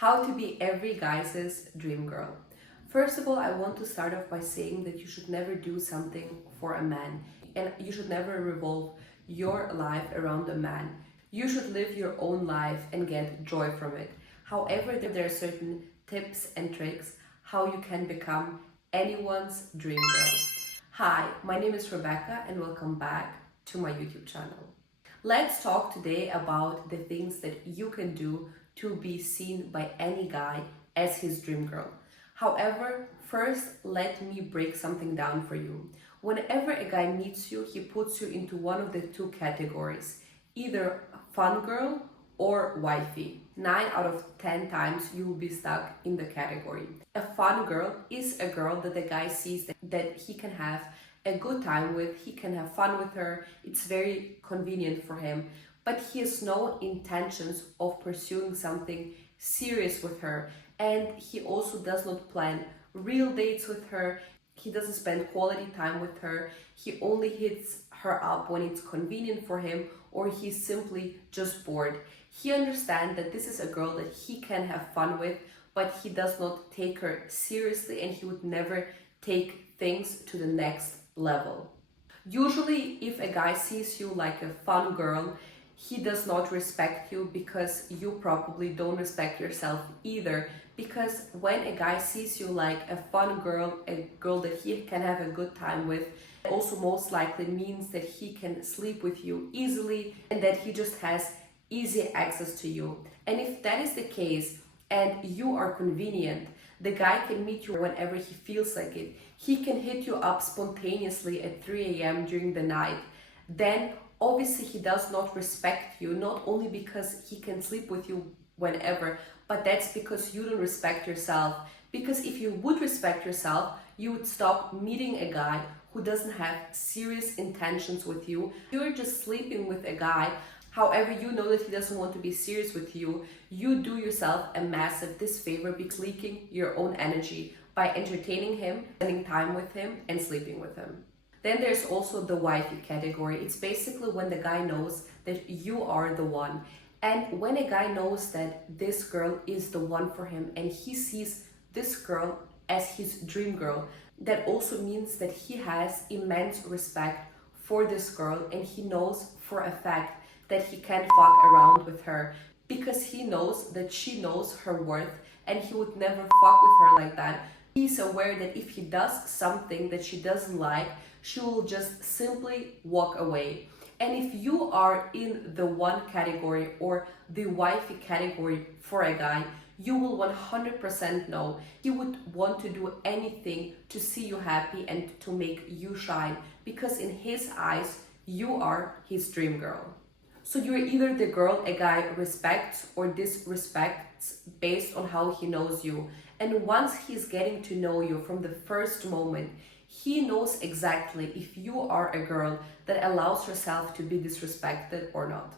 How to be every guy's dream girl. First of all, I want to start off by saying that you should never do something for a man and you should never revolve your life around a man. You should live your own life and get joy from it. However, there are certain tips and tricks how you can become anyone's dream girl. Hi, my name is Rebecca and welcome back to my YouTube channel. Let's talk today about the things that you can do to be seen by any guy as his dream girl. However, first let me break something down for you. Whenever a guy meets you, he puts you into one of the two categories, either fun girl or wifey. 9 out of 10 times you will be stuck in the category. A fun girl is a girl that the guy sees that he can have a good time with, he can have fun with her, it's very convenient for him, but he has no intentions of pursuing something serious with her, and he also does not plan real dates with her. He doesn't spend quality time with her. He only hits her up when it's convenient for him or he's simply just bored. He understands that this is a girl that he can have fun with, but he does not take her seriously and he would never take things to the next level. Usually, if a guy sees you like a fun girl, he does not respect you because you probably don't respect yourself either. Because when a guy sees you like a fun girl, a girl that he can have a good time with, it also most likely means that he can sleep with you easily and that he just has easy access to you. And if that is the case and you are convenient, the guy can meet you whenever he feels like it. He can hit you up spontaneously at 3 a.m. during the night. Then obviously he does not respect you, not only because he can sleep with you whenever, but that's because you don't respect yourself. Because if you would respect yourself, you would stop meeting a guy who doesn't have serious intentions with you. You're just sleeping with a guy. However, you know that he doesn't want to be serious with you. You do yourself a massive disfavor by leaking your own energy by entertaining him, spending time with him, and sleeping with him. Then there's also the wifey category. It's basically when the guy knows that you are the one. And when a guy knows that this girl is the one for him and he sees this girl as his dream girl, that also means that he has immense respect for this girl and he knows for a fact that he can't fuck around with her because he knows that she knows her worth and he would never fuck with her like that. He's aware that if he does something that she doesn't like, she will just simply walk away. And if you are in the one category or the wifey category for a guy, you will 100% know he would want to do anything to see you happy and to make you shine because in his eyes, you are his dream girl. So you're either the girl a guy respects or disrespects based on how he knows you. And once he's getting to know you from the first moment, he knows exactly if you are a girl that allows herself to be disrespected or not.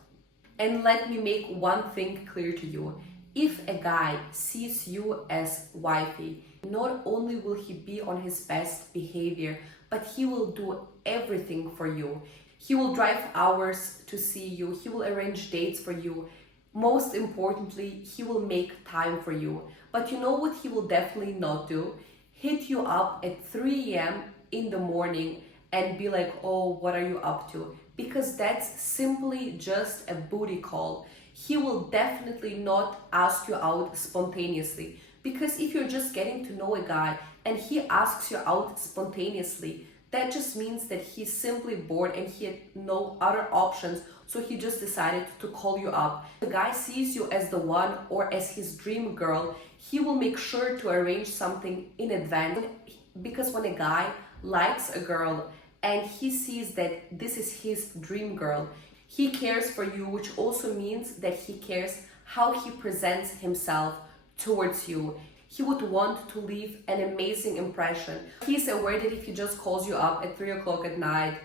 And let me make one thing clear to you. If a guy sees you as wifey, not only will he be on his best behavior, but he will do everything for you. He will drive hours to see you. He will arrange dates for you. Most importantly, he will make time for you. But you know what he will definitely not do? Hit you up at 3 a.m. in the morning and be like, oh, what are you up to? Because that's simply just a booty call. He will definitely not ask you out spontaneously. Because if you're just getting to know a guy and he asks you out spontaneously, that just means that he's simply bored and he had no other options, so he just decided to call you up. The guy sees you as the one or as his dream girl, he will make sure to arrange something in advance because when a guy likes a girl and he sees that this is his dream girl, he cares for you, which also means that he cares how he presents himself towards you. He would want to leave an amazing impression. He's aware that if he just calls you up at 3 o'clock at night,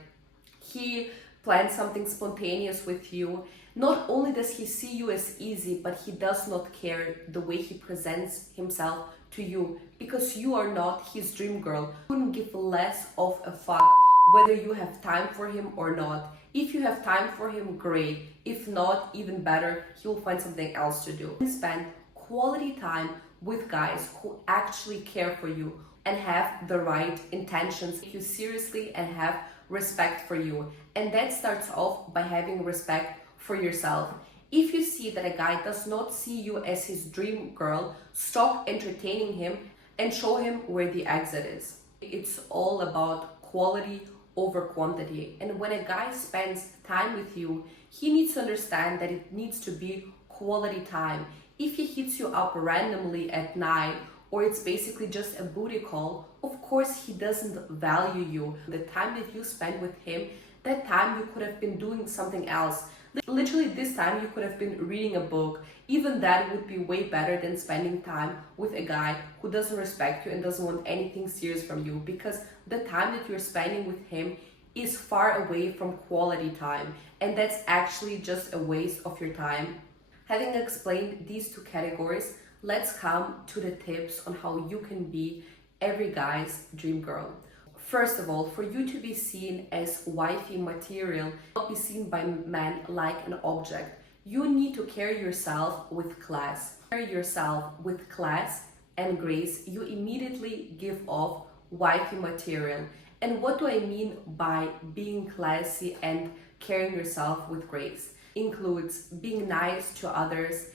he plans something spontaneous with you. Not only does he see you as easy, but he does not care the way he presents himself to you because you are not his dream girl. He wouldn't give less of a fuck whether you have time for him or not. If you have time for him, great. If not, even better, he will find something else to do. He spend quality time with guys who actually care for you and have the right intentions, take you seriously and have respect for you. And that starts off by having respect for yourself. If you see that a guy does not see you as his dream girl, stop entertaining him and show him where the exit is. It's all about quality over quantity. And when a guy spends time with you, he needs to understand that it needs to be quality time. If he hits you up randomly at night, or it's basically just a booty call, of course he doesn't value you. The time that you spend with him, that time you could have been doing something else. Literally this time you could have been reading a book. Even that would be way better than spending time with a guy who doesn't respect you and doesn't want anything serious from you, because the time that you're spending with him is far away from quality time, and that's actually just a waste of your time. Having explained these two categories, let's come to the tips on how you can be every guy's dream girl. First of all, for you to be seen as wifey material, not be seen by men like an object, you need to carry yourself with class. Carry yourself with class and grace, you immediately give off wifey material. And what do I mean by being classy and carrying yourself with grace? Includes being nice to others,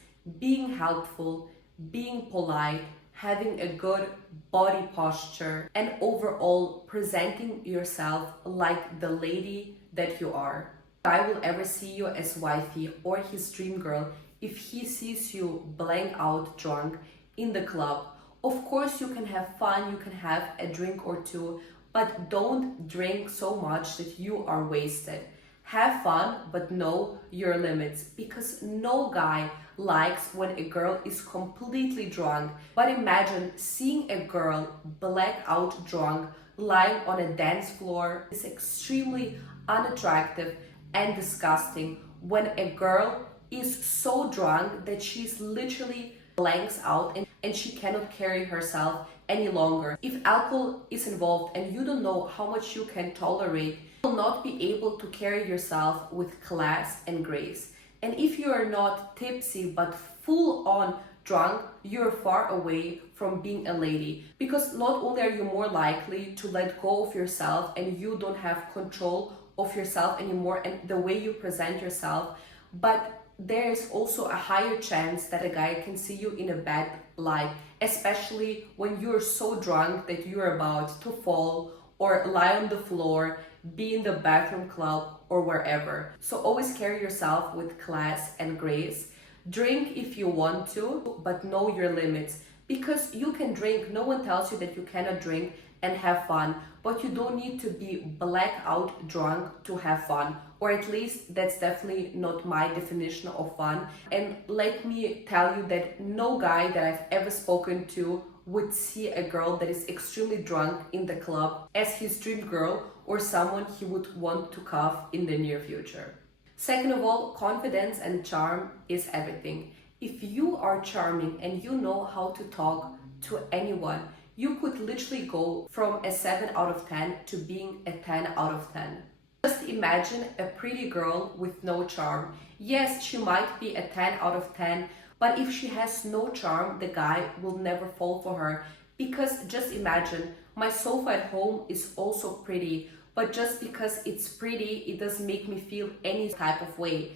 being helpful, being polite, having a good body posture, and overall presenting yourself like the lady that you are. I will ever see you as wifey or his dream girl if he sees you blank out drunk in the club. Of course you can have fun, you can have a drink or two, but don't drink so much that you are wasted. Have fun, but know your limits, because no guy likes when a girl is completely drunk. But imagine seeing a girl black out drunk lying on a dance floor is extremely unattractive and disgusting. When a girl is so drunk that she's literally blanks out and she cannot carry herself any longer. If alcohol is involved and you don't know how much you can tolerate, you will not be able to carry yourself with class and grace. And if you are not tipsy but full on drunk, you're far away from being a lady, because not only are you more likely to let go of yourself and you don't have control of yourself anymore and the way you present yourself, but there is also a higher chance that a guy can see you in a bad light, especially when you're so drunk that you're about to fall or lie on the floor, be in the bathroom club or wherever. So always carry yourself with class and grace. Drink if you want to, but know your limits, because you can drink. No one tells you that you cannot drink and have fun, but you don't need to be blackout drunk to have fun, or at least that's definitely not my definition of fun. And let me tell you that no guy that I've ever spoken to would see a girl that is extremely drunk in the club as his dream girl or someone he would want to cuff in the near future. Second of all, confidence and charm is everything. If you are charming and you know how to talk to anyone, you could literally go from a 7 out of 10 to being a 10 out of 10. Just imagine a pretty girl with no charm. Yes, she might be a 10 out of 10, but if she has no charm, the guy will never fall for her. Because just imagine, my sofa at home is also pretty, but just because it's pretty, it doesn't make me feel any type of way.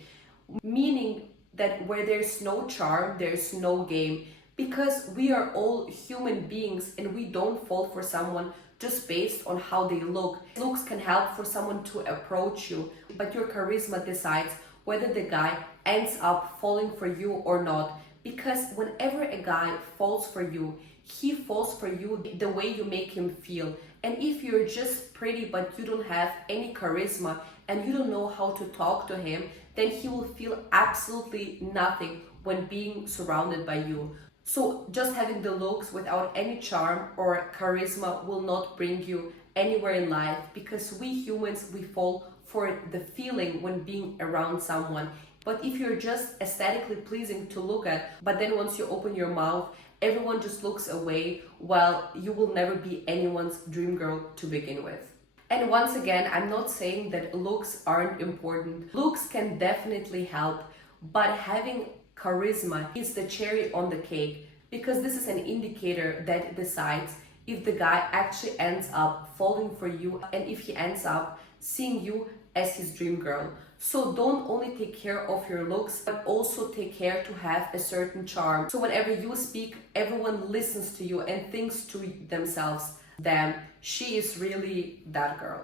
Meaning that where there's no charm, there's no game. Because we are all human beings and we don't fall for someone just based on how they look. Looks can help for someone to approach you, but your charisma decides whether the guy ends up falling for you or not. Because whenever a guy falls for you, he falls for you the way you make him feel. And if you're just pretty but you don't have any charisma and you don't know how to talk to him, then he will feel absolutely nothing when being surrounded by you. So just having the looks without any charm or charisma will not bring you anywhere in life, because we humans, we fall for the feeling when being around someone. But if you're just aesthetically pleasing to look at, but then once you open your mouth, everyone just looks away, well, you will never be anyone's dream girl to begin with. And once again, I'm not saying that looks aren't important. Looks can definitely help, but having charisma is the cherry on the cake, because this is an indicator that decides if the guy actually ends up falling for you and if he ends up seeing you as his dream girl. So don't only take care of your looks, but also take care to have a certain charm. So whenever you speak, everyone listens to you and thinks to themselves, damn, she is really that girl.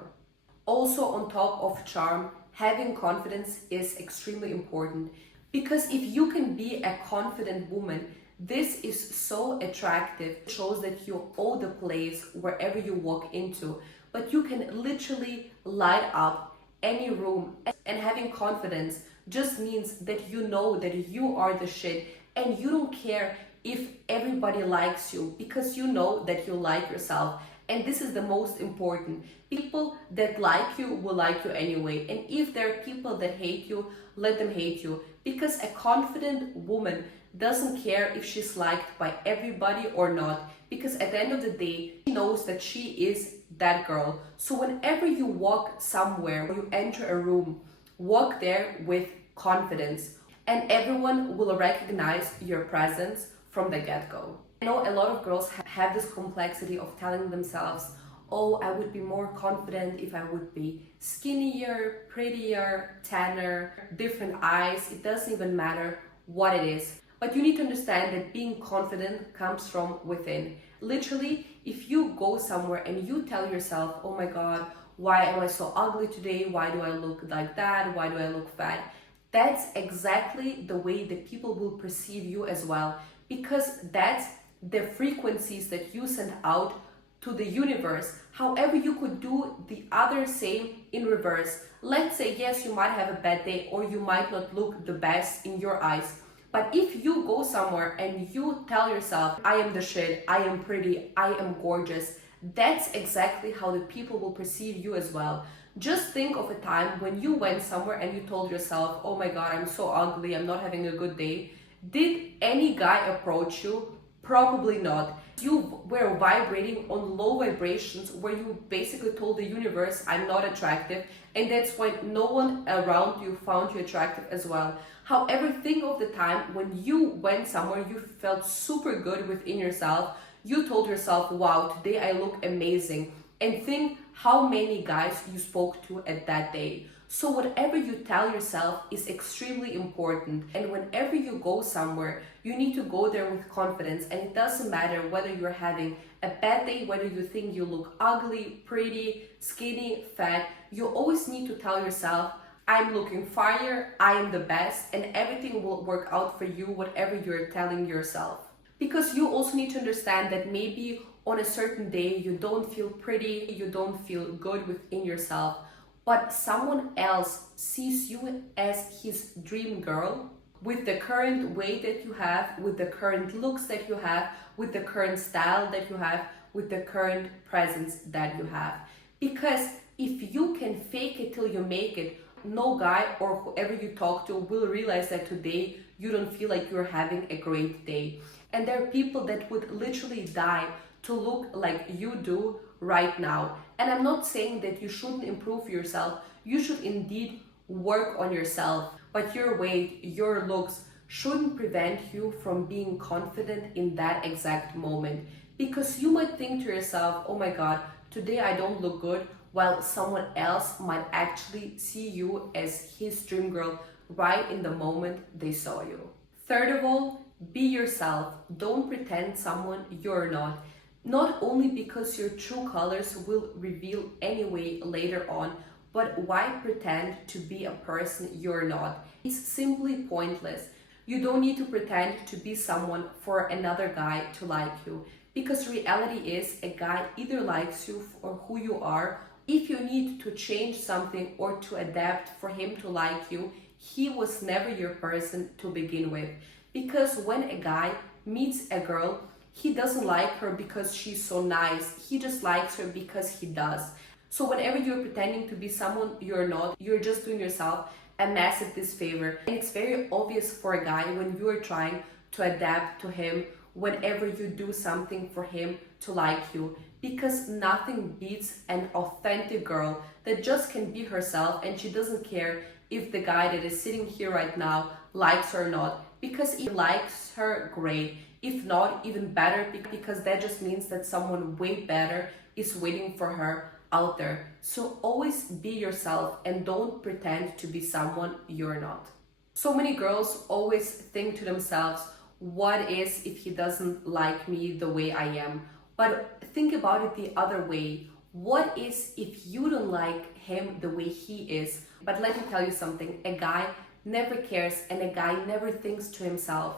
Also, on top of charm, having confidence is extremely important, because if you can be a confident woman, this is so attractive. It shows that you own the place wherever you walk into, but you can literally light up any room. And having confidence just means that you know that you are the shit and you don't care if everybody likes you, because you know that you like yourself. And this is the most important. People that like you will like you anyway. And if there are people that hate you, let them hate you. Because a confident woman doesn't care if she's liked by everybody or not. Because at the end of the day, she knows that she is that girl. So whenever you walk somewhere or you enter a room, walk there with confidence. And everyone will recognize your presence from the get-go. I know a lot of girls have this complexity of telling themselves, oh, I would be more confident if I would be skinnier, prettier, tanner, different eyes. It doesn't even matter what it is. But you need to understand that being confident comes from within. Literally, if you go somewhere and you tell yourself, oh my God, why am I so ugly today? Why do I look like that? Why do I look fat? That's exactly the way that people will perceive you as well, because that's the frequencies that you send out to the universe. However, you could do the other same in reverse. Let's say, yes, you might have a bad day or you might not look the best in your eyes. But if you go somewhere and you tell yourself, I am the shit, I am pretty, I am gorgeous, that's exactly how the people will perceive you as well. Just think of a time when you went somewhere and you told yourself, oh my God, I'm so ugly, I'm not having a good day. Did any guy approach you? Probably not. You were vibrating on low vibrations where you basically told the universe, I'm not attractive, and that's why no one around you found you attractive as well. However, think of the time when you went somewhere, you felt super good within yourself, you told yourself, wow, today I look amazing, and think how many guys you spoke to at that day. So whatever you tell yourself is extremely important, and whenever you go somewhere, you need to go there with confidence. And it doesn't matter whether you're having a bad day, whether you think you look ugly, pretty, skinny, fat, you always need to tell yourself, I'm looking fire, I am the best, and everything will work out for you, whatever you're telling yourself. Because you also need to understand that maybe on a certain day you don't feel pretty, you don't feel good within yourself, but someone else sees you as his dream girl with the current weight that you have, with the current looks that you have, with the current style that you have, with the current presence that you have. Because if you can fake it till you make it, no guy or whoever you talk to will realize that today you don't feel like you're having a great day. And there are people that would literally die to look like you do right now. And I'm not saying that you shouldn't improve yourself. You should indeed work on yourself. But your weight, your looks shouldn't prevent you from being confident in that exact moment. Because you might think to yourself, oh my God, today I don't look good, while someone else might actually see you as his dream girl right in the moment they saw you. Third of all, be yourself. Don't pretend someone you're not. Not only because your true colors will reveal anyway later on, but why pretend to be a person you're not? It's simply pointless. You don't need to pretend to be someone for another guy to like you, because reality is a guy either likes you for who you are. If you need to change something or to adapt for him to like you, he was never your person to begin with. Because when a guy meets a girl, he doesn't like her because she's so nice. He just likes her because he does. So whenever you're pretending to be someone you're not, you're just doing yourself a massive disfavor. And it's very obvious for a guy when you're trying to adapt to him, whenever you do something for him to like you. Because nothing beats an authentic girl that just can be herself and she doesn't care if the guy that is sitting here right now likes her or not. Because if he likes her, great. If not, even better, because that just means that someone way better is waiting for her out there. So always be yourself and don't pretend to be someone you're not. So many girls always think to themselves, what is if he doesn't like me the way I am? But think about it the other way. What is if you don't like him the way he is? But let me tell you something, a guy never cares and a guy never thinks to himself,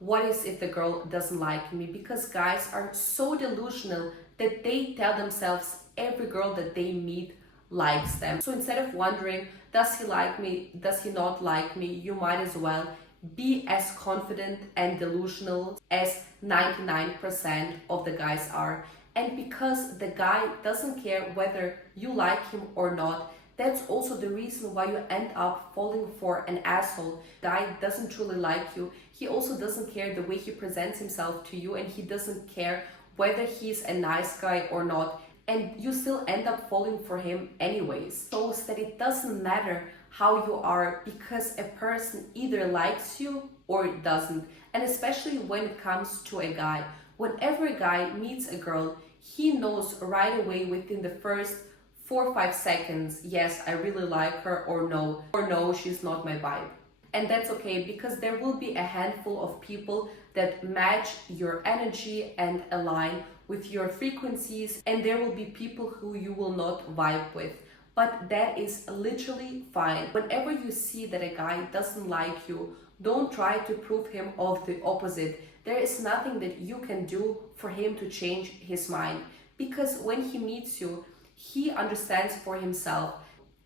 what is if the girl doesn't like me? Because guys are so delusional that they tell themselves every girl that they meet likes them. So instead of wondering, does he like me? Does he not like me? You might as well be as confident and delusional as 99% of the guys are. And because the guy doesn't care whether you like him or not, that's also the reason why you end up falling for an asshole. Guy doesn't truly like you. He also doesn't care the way he presents himself to you, and he doesn't care whether he's a nice guy or not. And you still end up falling for him anyways. Shows that it doesn't matter how you are, because a person either likes you or doesn't. And especially when it comes to a guy. Whenever a guy meets a girl, he knows right away within the first 4 or 5 seconds, yes, I really like her, or no, she's not my vibe. And that's okay, because there will be a handful of people that match your energy and align with your frequencies, and there will be people who you will not vibe with. But that is literally fine. Whenever you see that a guy doesn't like you, don't try to prove him of the opposite. There is nothing that you can do for him to change his mind, because when he meets you, he understands for himself,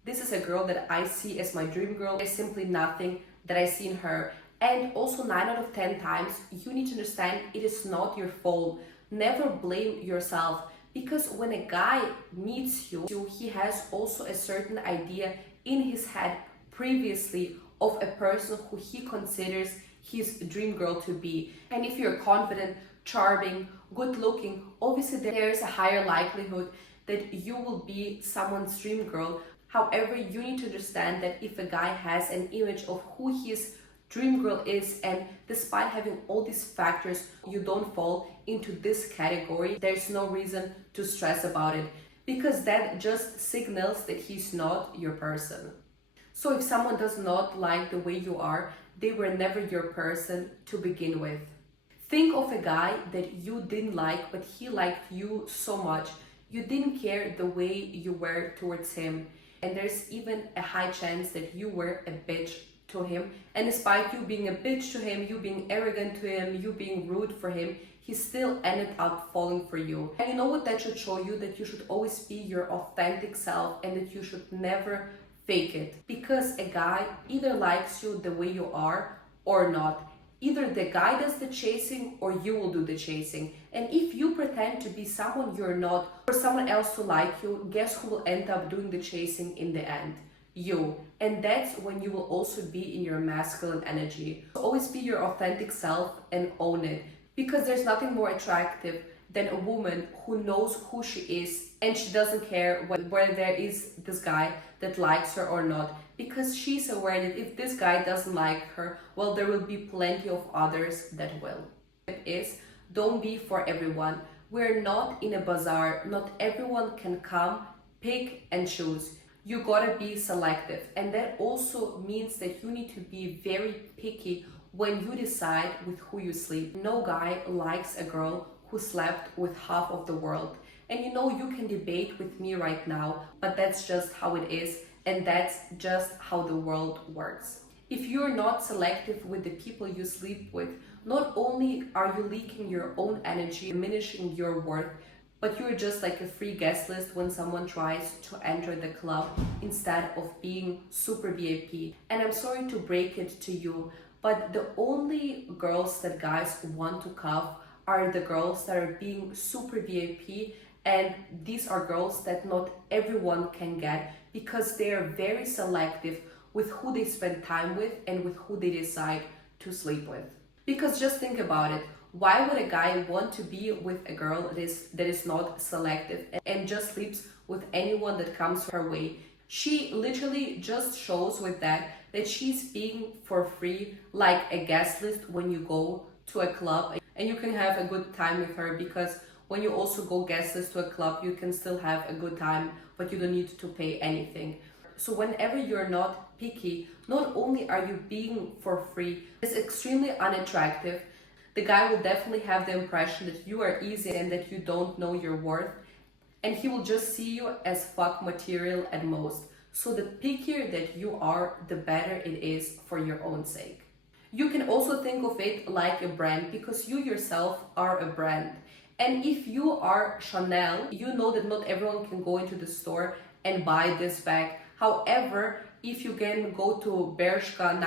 this is a girl that I see as my dream girl. There's simply nothing that I see in her. And also 9 out of 10 times, you need to understand it is not your fault. Never blame yourself, because when a guy meets you, he has also a certain idea in his head previously of a person who he considers his dream girl to be. And if you're confident, charming, good looking, obviously there is a higher likelihood that you will be someone's dream girl. However, you need to understand that if a guy has an image of who his dream girl is, and despite having all these factors, you don't fall into this category, there's no reason to stress about it, because that just signals that he's not your person. So if someone does not like the way you are, they were never your person to begin with. Think of a guy that you didn't like, but he liked you so much. You didn't care the way you were towards him. And there's even a high chance that you were a bitch to him. And despite you being a bitch to him, you being arrogant to him, you being rude for him, he still ended up falling for you. And you know what that should show you? That you should always be your authentic self, and that you should never fake it. Because a guy either likes you the way you are or not. Either the guy does the chasing or you will do the chasing. And if you pretend to be someone you're not, for someone else to like you, guess who will end up doing the chasing in the end? You. And that's when you will also be in your masculine energy. So always be your authentic self and own it. Because there's nothing more attractive than a woman who knows who she is, and she doesn't care whether there is this guy that likes her or not, because she's aware that if this guy doesn't like her, well, there will be plenty of others that will. It is, don't be for everyone. We're not in a bazaar. Not everyone can come, pick and choose. You gotta be selective, and that also means that you need to be very picky when you decide with who you sleep. No guy likes a girl who slept with half of the world. And you know, you can debate with me right now, but that's just how it is, and that's just how the world works. If you're not selective with the people you sleep with, not only are you leaking your own energy, diminishing your worth, but you're just like a free guest list when someone tries to enter the club instead of being super VIP. And I'm sorry to break it to you, but the only girls that guys want to cuff are the girls that are being super VIP, and these are girls that not everyone can get, because they are very selective with who they spend time with and with who they decide to sleep with. Because just think about it, why would a guy want to be with a girl that is not selective and just sleeps with anyone that comes her way? She literally just shows with that she's being for free, like a guest list when you go to a club, and you can have a good time with her, because when you also go guest list to a club, you can still have a good time, but you don't need to pay anything. So whenever you're not picky, not only are you being for free, it's extremely unattractive. The guy will definitely have the impression that you are easy and that you don't know your worth, and he will just see you as fuck material at most. So the pickier that you are, the better it is for your own sake. You can also think of it like a brand, because you yourself are a brand. And if you are Chanel, you know that not everyone can go into the store and buy this bag. However, if you can go to Bershka,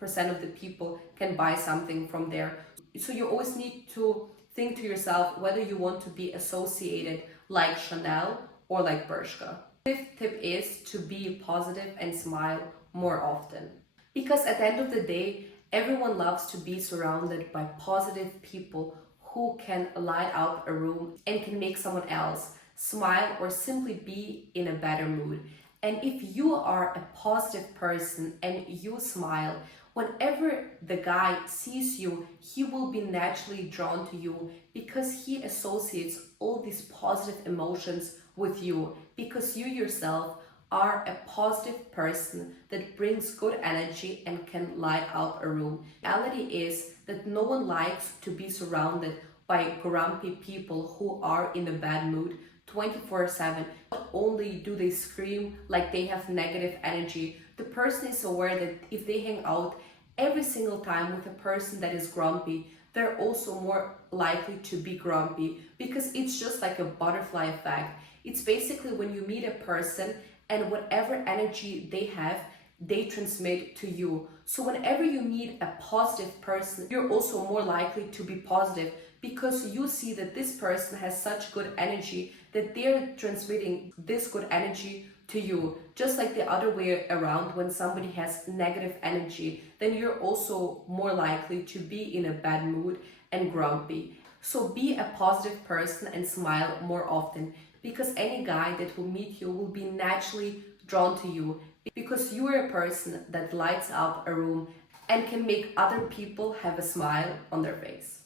99% of the people can buy something from there. So you always need to think to yourself whether you want to be associated like Chanel or like Bershka. Fifth tip is to be positive and smile more often. Because at the end of the day, everyone loves to be surrounded by positive people who can light up a room and can make someone else smile or simply be in a better mood. And if you are a positive person and you smile, whenever the guy sees you, he will be naturally drawn to you, because he associates all these positive emotions with you, because you yourself are a positive person that brings good energy and can light up a room. The reality is that no one likes to be surrounded by grumpy people who are in a bad mood 24/7. Not only do they scream like they have negative energy, the person is aware that if they hang out every single time with a person that is grumpy, they're also more likely to be grumpy, because it's just like a butterfly effect. It's basically when you meet a person and whatever energy they have, they transmit to you. So whenever you meet a positive person, you're also more likely to be positive, because you see that this person has such good energy that they're transmitting this good energy to you. Just like the other way around, when somebody has negative energy, then you're also more likely to be in a bad mood and grumpy. So be a positive person and smile more often, because any guy that will meet you will be naturally drawn to you, because you are a person that lights up a room and can make other people have a smile on their face.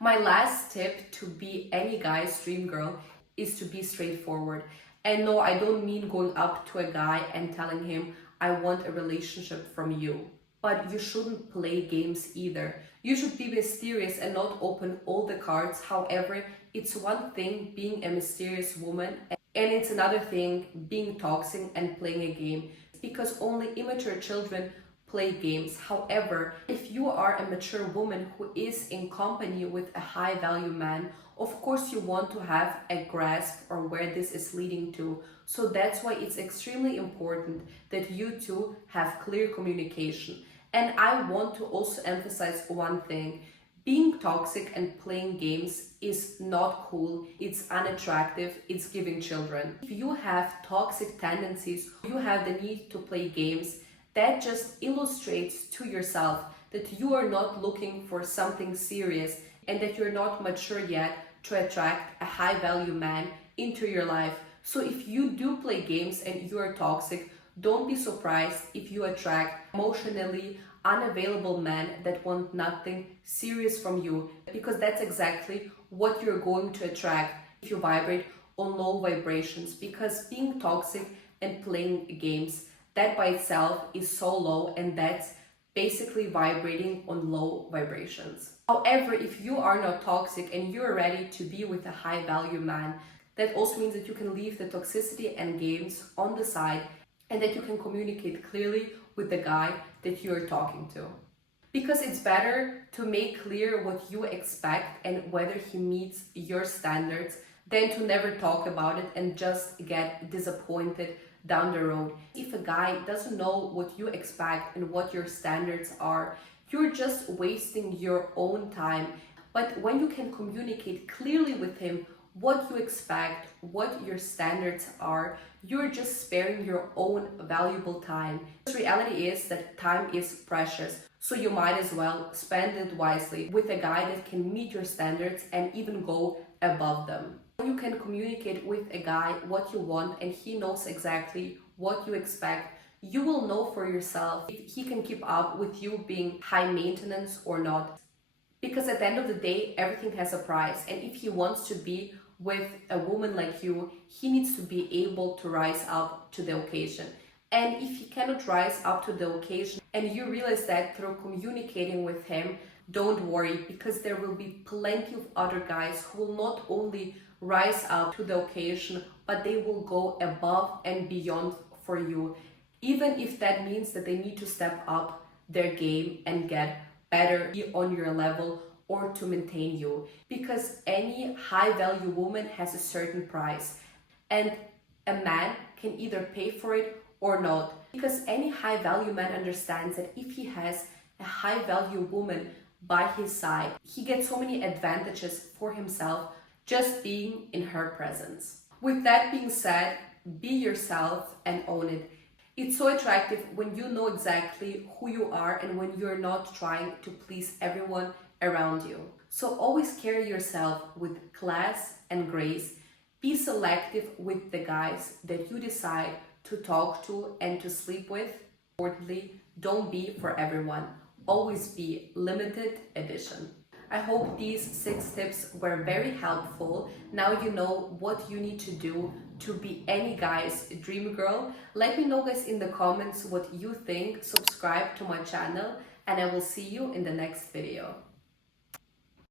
My last tip to be any guy's dream girl is to be straightforward. And no, I don't mean going up to a guy and telling him, I want a relationship from you. But you shouldn't play games either. You should be mysterious and not open all the cards. However, it's one thing being a mysterious woman, and it's another thing being toxic and playing a game, because only immature children play games. However, if you are a mature woman who is in company with a high value man, of course you want to have a grasp on where this is leading to. So that's why it's extremely important that you two have clear communication. And I want to also emphasize one thing. Being toxic and playing games is not cool, it's unattractive, it's giving children. If you have toxic tendencies, you have the need to play games, that just illustrates to yourself that you are not looking for something serious and that you're not mature yet to attract a high value man into your life. So if you do play games and you are toxic, don't be surprised if you attract emotionally unavailable men that want nothing serious from you, because that's exactly what you're going to attract if you vibrate on low vibrations. Because being toxic and playing games, that by itself is so low, and that's basically vibrating on low vibrations. However, if you are not toxic and you're ready to be with a high value man, that also means that you can leave the toxicity and games on the side, and that you can communicate clearly with the guy that you're talking to. Because it's better to make clear what you expect and whether he meets your standards than to never talk about it and just get disappointed down the road. If a guy doesn't know what you expect and what your standards are, you're just wasting your own time. But when you can communicate clearly with him what you expect, what your standards are, you're just sparing your own valuable time. The reality is that time is precious, so you might as well spend it wisely with a guy that can meet your standards and even go above them. You can communicate with a guy what you want and he knows exactly what you expect. You will know for yourself if he can keep up with you being high maintenance or not. Because at the end of the day, everything has a price. And if he wants to be with a woman like you, he needs to be able to rise up to the occasion. And if he cannot rise up to the occasion and you realize that through communicating with him, don't worry, because there will be plenty of other guys who will not only rise up to the occasion, but they will go above and beyond for you. Even if that means that they need to step up their game and get better on your level or to maintain you, because any high value woman has a certain price and a man can either pay for it or not, because any high value man understands that if he has a high value woman by his side, he gets so many advantages for himself just being in her presence. With that being said, be yourself and own it. It's so attractive when you know exactly who you are and when you're not trying to please everyone around you. So always carry yourself with class and grace. Be selective with the guys that you decide to talk to and to sleep with. Importantly, don't be for everyone. Always be limited edition. I hope these 6 tips were very helpful. Now you know what you need to do to be any guy's dream girl. Let me know guys in the comments what you think. Subscribe to my channel and I will see you in the next video.